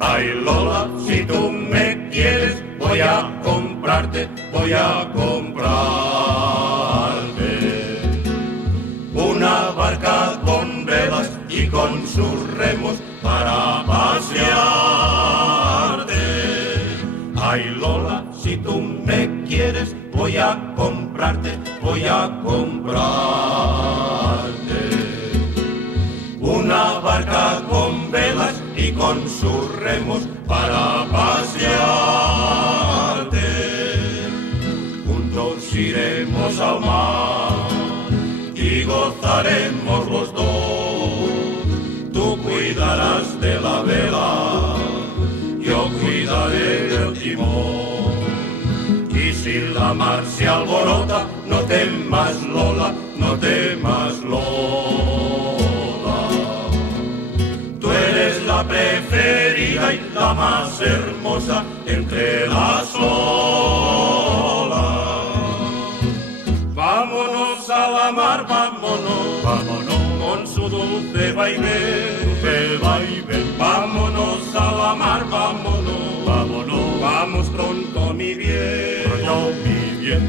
Ay Lola, si tú me quieres, voy a comprarte una barca con velas y con sus remos para pasearte. Ay Lola, si tú me quieres, voy a comprarte una barca con velas y con sus remos para pasearte. Juntos iremos al mar y gozaremos los dos. Tú cuidarás de la vela, yo cuidaré del timón. Y si la mar se alborota, no temas Lola, no temas Lola. Tú eres la preferida y la más hermosa entre las olas. Vámonos a la mar, vámonos, vámonos, con su dulce vaivén, vámonos a la mar, vámonos, vámonos, vamos pronto mi bien,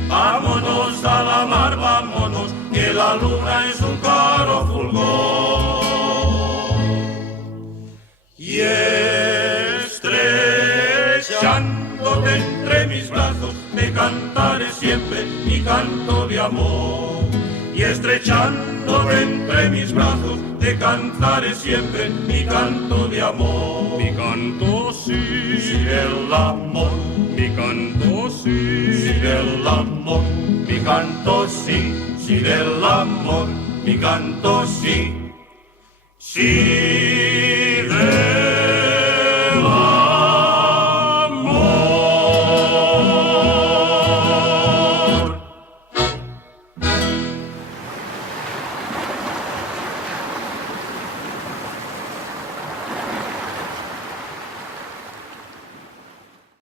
vámonos a la mar, vámonos, que la luna es un claro fulgor. Y estrechándote entre mis brazos, te cantaré siempre mi canto de amor. Y estrechándote entre mis brazos, te cantaré siempre mi canto de amor. Mi canto sí, sí del amor. Mi canto sí, sí del amor. Mi canto sí, sí del amor. Mi canto sí, sí.